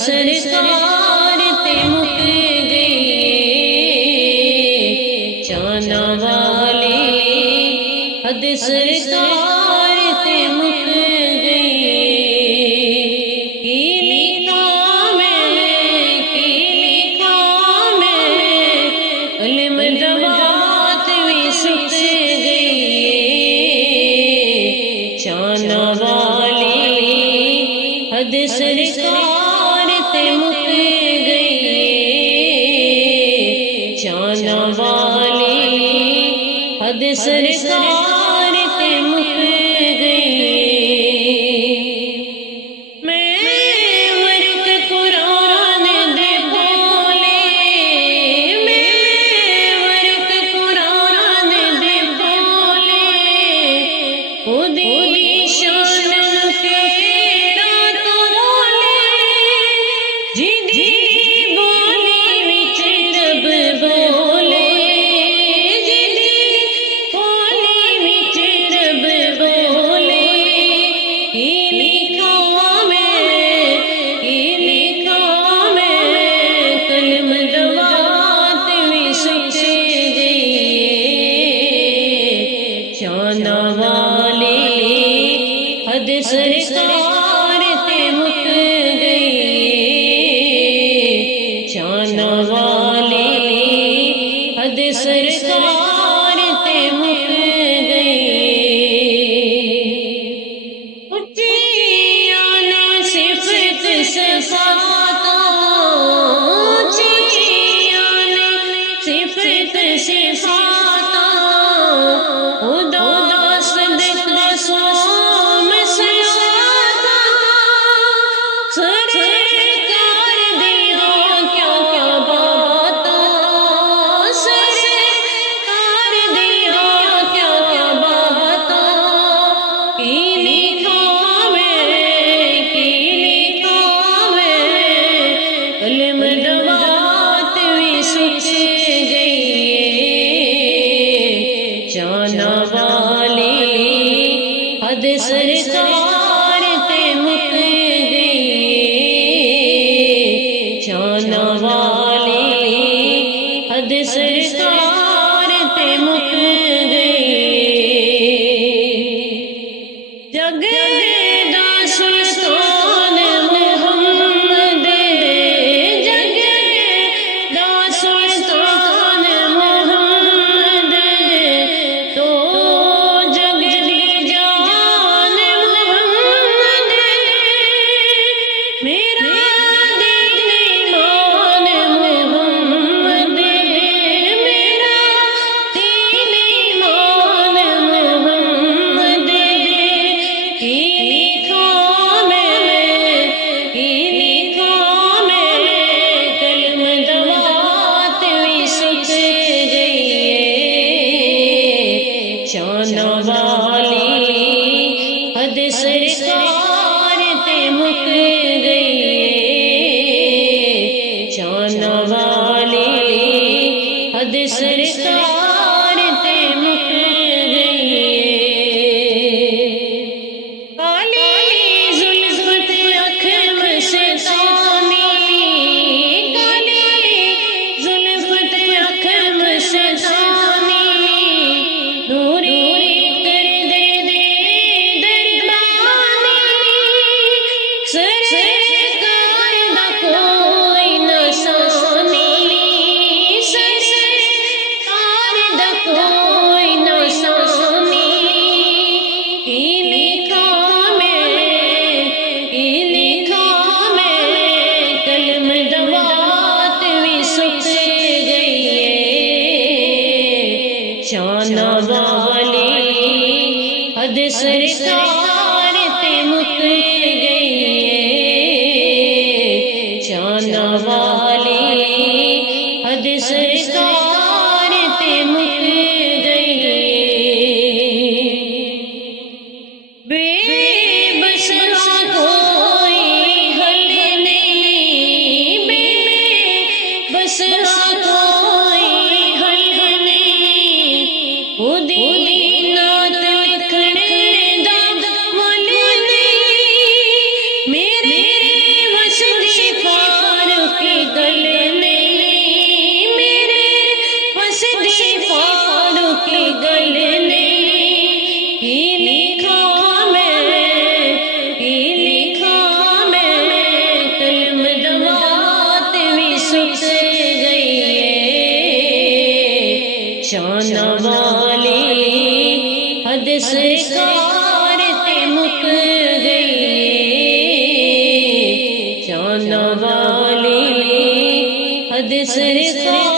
سرکار تے مک گئے چانا والے حد سرکار تے مک گئے کی لکھا میں علم دوات بھی سک گئی چانا والے حد سرکار تے مک گئے چانا والے حد سرکار تے مک گئے میں ورک قرآن دے بولے میں ورک قرآن دے بولے خودی شان کیڑا تو بولے جی بولی وچ رب بولے جی بولی وچ رب بولے کی لکھا میں قلم دوات بھی سک گئی چانا والے حد سرکار تے مک گئے چانا والے حد سرکار تے مک گئے اچیاں نے صفت صفاتا اچیاں نے صفت صفاتا خدا صدق رسول سیاتا سرکار دیگا کیا کیا باتا سرکار دیگا کیا کیا باتا کی لکھا میں علم دوات بھی سک گئی چانا والے حد سرکار تے مک گئے چانا والے حد سرکار تے مک گئے جگ دا سلطان محمد جگ دا سلطان محمد تو جگ دی جان محمد میرا دین ایمان محمد میرا دین ایمان محمد کی لکھا میں قلم دوات بھی سک گئی چانا والے حد سرکار تے مک گئے چانا والے حد سرکار تے مک گئے کالی زلفت اکھ مستانی کالی زلفت اکھ مستانی نوری کر دے دربانی سرکار دا کوئی نہ ثانی سرکار دا کوئی نہ ثانی کی لکھا میں قلم دوات بھی سک گئی چانا والے حد سرکار تے مک گئے چانا والے حد سرکار تے مک گئے بے بسرا کوئی حل نہیں سرکار